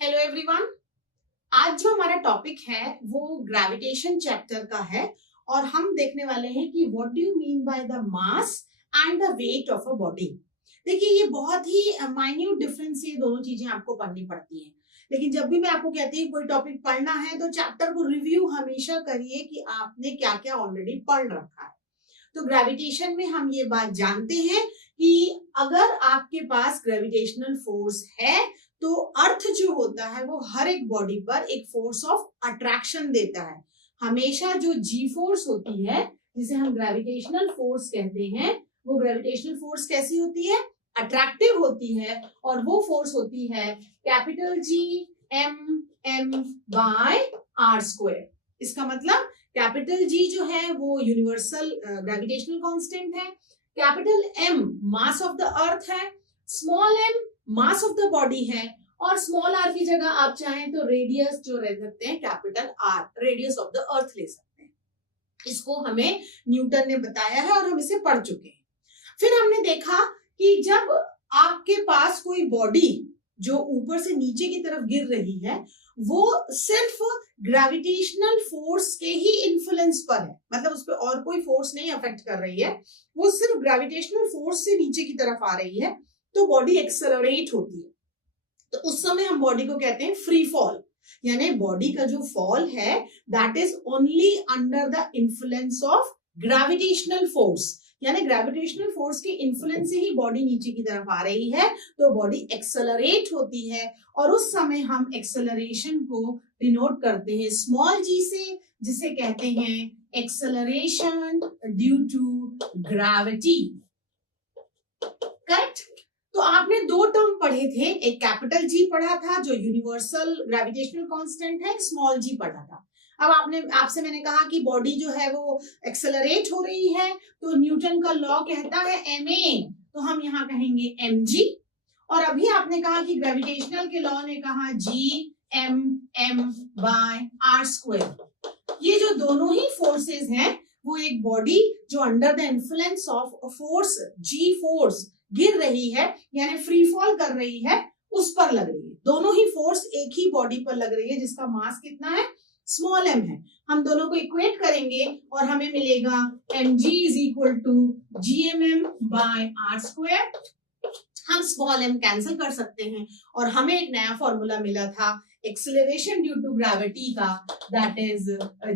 Hello everyone. आज जो हमारा टॉपिक है वो ग्रेविटेशन चैप्टर का है और हम देखने वाले हैं कि what do you mean by the mass and the weight of a body. देखिए, ये बहुत ही माइन्यूट डिफरेंस, ये दोनों चीजें आपको पढ़नी पड़ती हैं। लेकिन जब भी मैं आपको कहती हूँ कोई टॉपिक पढ़ना है तो चैप्टर को रिव्यू हमेशा करिए कि आपने क्या क्या ऑलरेडी पढ़ रखा है। तो ग्रेविटेशन में हम ये बात जानते हैं कि अगर आपके पास ग्रेविटेशनल फोर्स है तो अर्थ जो होता है वो हर एक बॉडी पर एक फोर्स ऑफ अट्रैक्शन देता है। हमेशा जो जी फोर्स होती है जिसे हम ग्रेविटेशनल फोर्स कहते हैं, वो ग्रेविटेशनल फोर्स कैसी होती है? अट्रैक्टिव होती है। और वो फोर्स होती है capital G M M by R square. इसका मतलब कैपिटल जी जो है वो यूनिवर्सल ग्रेविटेशनल कांस्टेंट है, capital M mass of the earth है, small M mass of the body है, और स्मॉल आर की जगह आप चाहें तो रेडियस जो रह सकते हैं capital R, radius of the अर्थ ले सकते हैं। इसको हमें न्यूटन ने बताया है और हम इसे पढ़ चुके हैं। फिर हमने देखा कि जब आपके पास कोई बॉडी जो ऊपर से नीचे की तरफ गिर रही है वो सिर्फ ग्रेविटेशनल फोर्स के ही इन्फ्लुएंस पर है, मतलब उस पर और कोई फोर्स नहीं अफेक्ट कर रही है, वो सिर्फ ग्रेविटेशनल फोर्स से नीचे की तरफ आ रही है, तो बॉडी एक्सेलरेट होती है। तो उस समय हम बॉडी को कहते हैं फ्री फॉल, यानी बॉडी का जो फॉल है that is only under the influence of gravitational force, यानी ग्रेविटेशनल फोर्स के इन्फ्लुएंस से ही बॉडी नीचे की तरफ आ रही है, तो बॉडी एक्सेलरेट होती है। और उस समय हम एक्सेलरेशन को डिनोट करते हैं स्मॉल जी से, जिसे कहते हैं acceleration due to gravity. Correct? तो आपने दो टर्म पढ़े थे, एक कैपिटल जी पढ़ा था जो यूनिवर्सल ग्रेविटेशनल कांस्टेंट है, एक स्मॉल जी पढ़ा था। अब आपसे मैंने कहा कि बॉडी जो है वो एक्सेलरेट हो रही है, तो न्यूटन का लॉ कहता है ma, तो हम यहाँ कहेंगे mg। और अभी आपने कहा कि ग्रेविटेशनल के लॉ ने कहा gm बाय आर स्क्वायर। ये जो दोनों ही फोर्सेस हैं वो एक बॉडी जो under the influence of force G force गिर रही है, यानी फ्री फॉल कर रही है, उस पर लग रही है। दोनों ही फोर्स एक ही बॉडी पर लग रही है जिसका मास कितना है? स्मॉल एम है। हम दोनों को इक्वेट करेंगे और हमें मिलेगा mg is equal to gmm by R square. हम स्मॉल एम कैंसिल कर सकते हैं और हमें एक नया फॉर्मूला मिला था एक्सेलरेशन ड्यू टू ग्रेविटी का, that is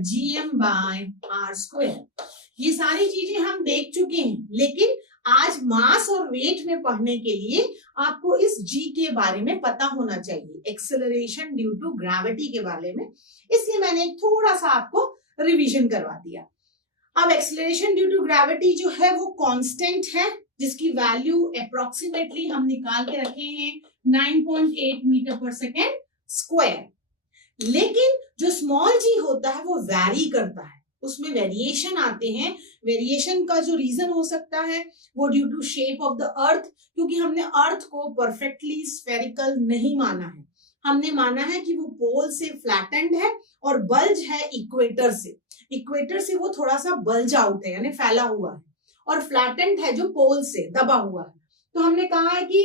gm by R square. ये सारी चीजें हम देख चुके हैं, लेकिन आज मास और वेट में पढ़ने के लिए आपको इस जी के बारे में पता होना चाहिए, एक्सेलरेशन ड्यू टू ग्रेविटी के बारे में, इसलिए मैंने थोड़ा सा आपको रिवीजन करवा दिया। अब एक्सेलरेशन ड्यू टू ग्रेविटी जो है वो कांस्टेंट है, जिसकी वैल्यू अप्रोक्सीमेटली हम निकाल के रखे हैं 9.8 मीटर पर सेकेंड स्क्वायर। लेकिन जो स्मॉल जी होता है वो वैरी करता है, उसमें वेरिएशन आते हैं। वेरिएशन का जो रीजन हो सकता है वो due to shape of the earth, क्योंकि हमने अर्थ को परफेक्टली स्फेरिकल नहीं माना है, हमने माना है कि वो पोल से फ्लैटेंड है और बल्ज है इक्वेटर से। इक्वेटर से वो थोड़ा सा बल्ज आउट है, यानी फैला हुआ है, और फ्लैटेंड है जो पोल से दबा हुआ है। तो हमने कहा है कि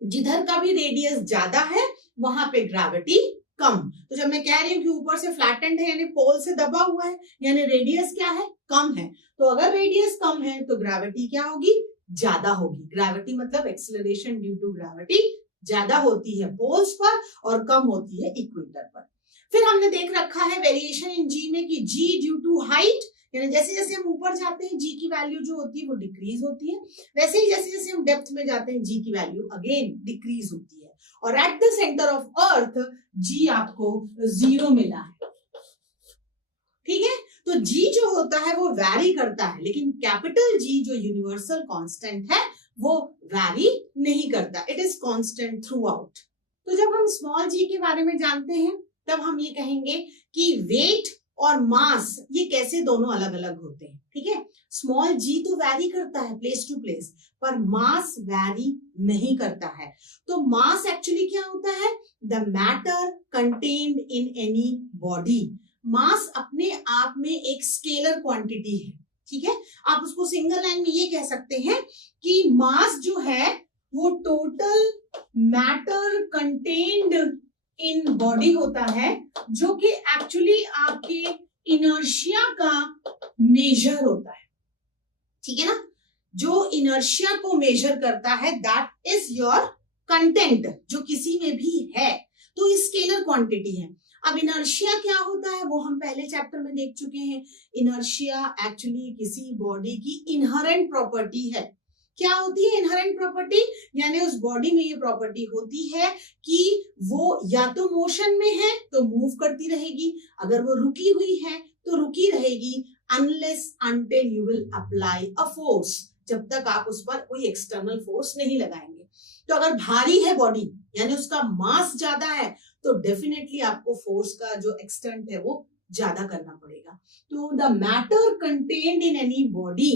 जिधर का भी रेडियस ज्यादा है वहां पे ग्रेविटी कम। तो जब मैं कह रही हूँ कि ऊपर से फ्लैटेंड है यानी पोल से दबा हुआ है, यानी रेडियस क्या है? कम है। तो अगर रेडियस कम है तो ग्रेविटी क्या होगी? ज्यादा होगी। ग्रेविटी मतलब एक्सेलरेशन ड्यू टू ग्रेविटी ज्यादा होती है पोल्स पर और कम होती है इक्वेटर पर। फिर हमने देख रखा है वेरिएशन इन जी में कि जी ड्यू टू हाइट, यानी जैसे जैसे हम ऊपर जाते हैं जी की वैल्यू जो होती है वो डिक्रीज होती है, वैसे ही जैसे जैसे हम डेप्थ में जाते हैं जी की वैल्यू अगेन डिक्रीज होती है। और at the centre of earth G आपको 0 मिला है। ठीक है? तो जी जो होता है वो वैरी करता है, लेकिन कैपिटल जी जो यूनिवर्सल कांस्टेंट है वो वैरी नहीं करता, it is constant through out. तो जब हम स्मॉल जी के बारे में जानते हैं तब हम ये कहेंगे कि वेट और मास ये कैसे दोनों अलग अलग होते हैं। ठीक है? स्मॉल जी तो वैरी करता है प्लेस टू प्लेस, पर मास वैरी नहीं करता है। तो मास एक्चुअली क्या होता है? The matter contained in any body. Mass अपने आप में एक स्केलर क्वांटिटी है। ठीक है? आप उसको सिंगल लाइन में ये कह सकते हैं कि मास जो है वो total matter contained in body होता है जो कि एक्चुअली आपके इनर्शिया का मेजर होता है, ठीक है ना। जो इनर्शिया को मेजर करता है दैट इज योर कंटेंट, जो किसी में भी है, तो ये स्केलर क्वांटिटी है। अब इनर्शिया क्या होता है वो हम पहले चैप्टर में देख चुके हैं। इनर्शिया एक्चुअली किसी बॉडी की इनहेरेंट प्रॉपर्टी है। क्या होती है इनहेरेंट प्रॉपर्टी? यानी उस बॉडी में ये प्रॉपर्टी होती है कि वो या तो मोशन में है तो मूव करती रहेगी, अगर वो रुकी हुई है तो रुकी रहेगी, unless until you will apply a force, जब तक आप उस पर कोई एक्सटर्नल फोर्स नहीं लगाएंगे। तो अगर भारी है बॉडी यानी उसका मास ज्यादा है तो डेफिनेटली आपको फोर्स का जो एक्सटेंट है वो ज्यादा करना पड़ेगा। तो the matter contained in any body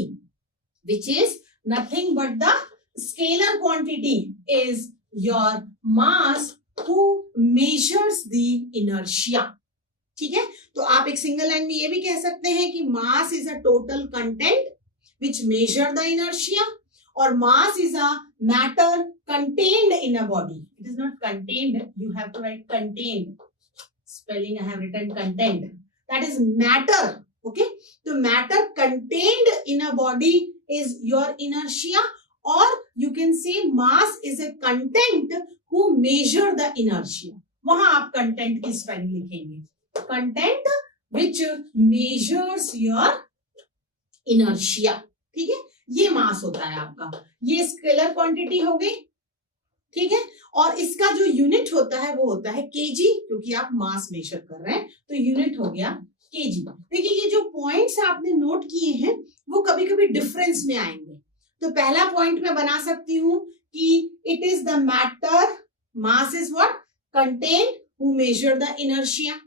which is nothing but the scalar quantity is your mass who measures the inertia, ठीक है। तो आप एक सिंगल लाइन में ये भी कह सकते हैं कि मास is a total content which measure the inertia, or mass is a matter contained in a body. It is not contained, you have to write contained. Spelling I have written content. That is matter, okay? So matter contained in a body is your inertia, or you can say mass is a content who measure the inertia. वहां आप content की spelling लिखेंगे, content which measures your inertia, ठीक है। ये मास होता है आपका, ये स्केलर क्वांटिटी हो गई, ठीक है। और इसका जो यूनिट होता है वो होता है केजी, क्योंकि आप मास मेजर कर रहे हैं तो यूनिट हो गया केजी। देखिए ये जो पॉइंट्स आपने नोट किए हैं वो कभी कभी डिफरेंस में आएंगे। तो पहला पॉइंट मैं बना सकती हूं कि it is the matter, mass is what, contain who measure the inertia.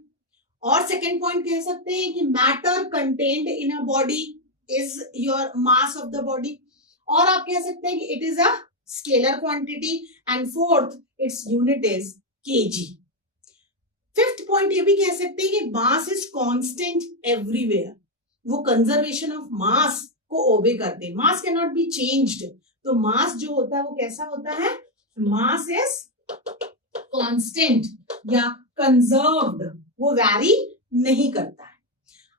और सेकेंड पॉइंट कह सकते हैं कि matter contained in a body is your mass of the body, और आप कह सकते हैं कि it is a scalar quantity, and fourth its unit is kg। Fifth point ये भी कह सकते हैं कि mass is constant everywhere, वो conservation of mass को ओबे करते हैं, mass cannot be changed। तो mass जो होता है वो कैसा होता है, mass is constant या conserved, वो vary नहीं करता है।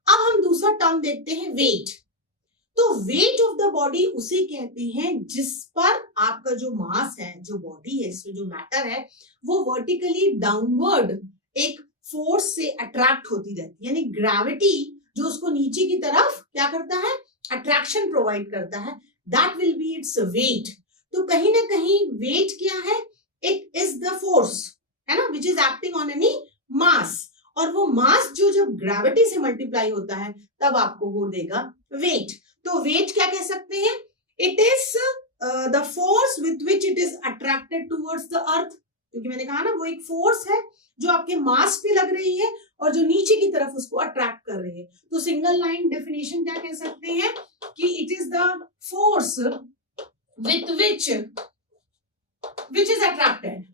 अब हम दूसरा टर्म देखते हैं वेट। तो वेट ऑफ द बॉडी उसे कहते हैं जिस पर आपका जो मास है, जो बॉडी है, इसमें जो मैटर है वो वर्टिकली डाउनवर्ड एक फोर्स से अट्रैक्ट होती रहती है, यानी ग्रेविटी जो उसको नीचे की तरफ क्या करता है, अट्रैक्शन प्रोवाइड करता है, that will be its weight. तो कहीं ना कहीं वेट क्या है, इट इज द फोर्स, है ना, which is acting on any mass, और वो मास जो जब ग्रेविटी से मल्टीप्लाई होता है तब आपको वो देगा वेट। तो वेट क्या कह सकते हैं, it is the force with which it is attracted towards the earth, क्योंकि मैंने कहा ना वो एक फोर्स है जो आपके मास पे लग रही है और जो नीचे की तरफ उसको अट्रैक्ट कर रही है। तो सिंगल लाइन डेफिनेशन क्या कह सकते हैं कि it is the force with which is attracted,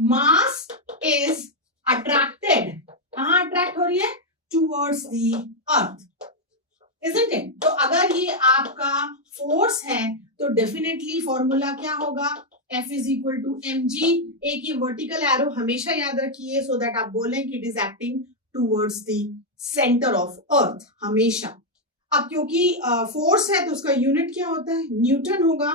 mass is attracted, कहां अट्रैक्ट हो रही है, towards the earth, isn't it? तो अगर ये आपका फोर्स है तो डेफिनेटली फॉर्मूला क्या होगा, F is equal to mg। एक ये वर्टिकल एरो हमेशा याद रखिए सो दैट आप बोलें कि it is acting towards the centre of अर्थ हमेशा। अब क्योंकि फोर्स है तो उसका यूनिट क्या होता है, न्यूटन होगा,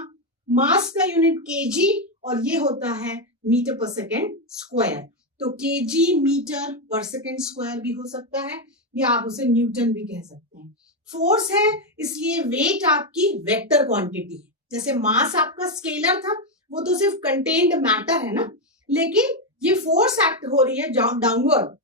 मास का यूनिट केजी, और ये होता है मीटर पर सेकेंड स्क्वायर। तो केजी मीटर पर सेकेंड स्क्वायर भी हो सकता है, या आप उसे न्यूटन भी कह सकते हैं। फोर्स है इसलिए वेट आपकी वेक्टर क्वांटिटी है, जैसे मास आपका स्केलर था वो तो सिर्फ कंटेन्ड मैटर है ना, लेकिन ये फोर्स एक्ट हो रही है downward,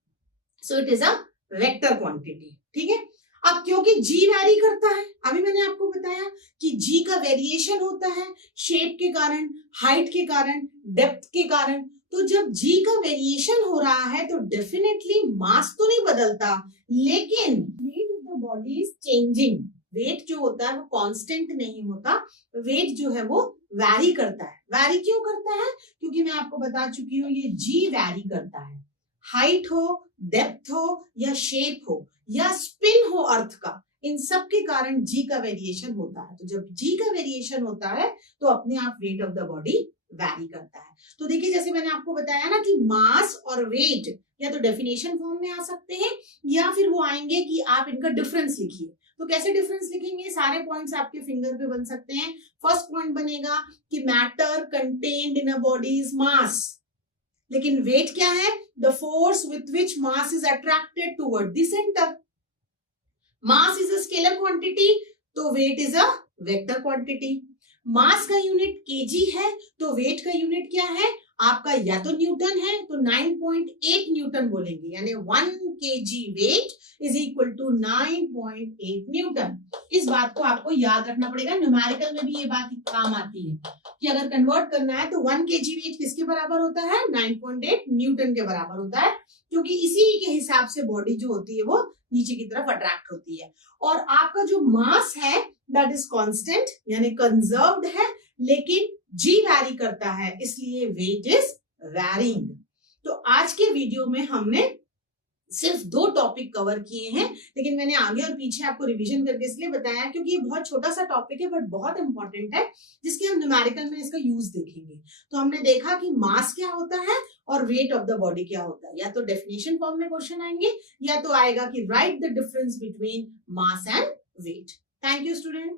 so it is a vector quantity, ठीक है। अब क्योंकि जी वैरी करता है, अभी मैंने आपको बताया कि जी का वेरिएशन होता है शेप के कारण, हाइट के कारण, डेप्थ के कारण। तो जब जी का वेरिएशन हो रहा है तो डेफिनेटली मास तो नहीं बदलता, लेकिन weight of the body is changing. Weight जो होता है वो कांस्टेंट नहीं होता, वेट जो है वो वैरी करता है। वैरी क्यों करता है, क्योंकि मैं आपको बता चुकी हूँ ये जी वैरी करता है, हाइट हो, डेप्थ हो, या शेप हो, या स्पिन हो अर्थ का, इन सब के कारण जी का वेरिएशन होता है। तो जब जी का वेरिएशन होता है तो अपने आप weight of the body vary करता है। तो देखिए जैसे मैंने आपको बताया ना कि मास और वेट या तो डेफिनेशन फॉर्म में आ सकते हैं या फिर वो आएंगे कि आप इनका डिफरेंस लिखिए। तो कैसे डिफरेंस लिखेंगे, सारे पॉइंट्स आपके फिंगर पे बन सकते हैं। फर्स्ट पॉइंट बनेगा कि matter contained in a body is mass, लेकिन वेट क्या है, the force with which mass is attracted toward the centre. Mass is a scalar quantity, तो weight is a vector quantity. Mass का unit KG है, तो wait का unit क्या है आपका, या तो न्यूटन है तो 9.8 न्यूटन बोलेंगे, यानी 1 KG weight is equal to 9.8 newton. इस बात को आपको याद रखना पड़ेगा, न्यूमेरिकल में भी ये बात काम आती है कि अगर कन्वर्ट करना है तो 1 केजी वेट किसके बराबर होता है, 9.8 न्यूटन के बराबर होता है, क्योंकि इसी के हिसाब से बॉडी जो होती है वो नीचे की तरफ अट्रैक्ट होती है। और आपका जो मास है दैट इज कांस्टेंट यानी कंजर्व्ड है, लेकिन जी वैरी करता है, इसलिए वेट इज वैरिंग। तो आज के वीडियो में हमने सिर्फ 2 टॉपिक कवर किए हैं, लेकिन मैंने आगे और पीछे आपको रिवीजन करके इसलिए बताया क्योंकि ये बहुत छोटा सा टॉपिक है बट बहुत इंपॉर्टेंट है, जिसके हम न्यूमेरिकल में इसका यूज देखेंगे। तो हमने देखा कि मास क्या होता है और वेट ऑफ द बॉडी क्या होता है। या तो डेफिनेशन फॉर्म में क्वेश्चन आएंगे या तो आएगा कि right the difference between mass and weight. Thank you student.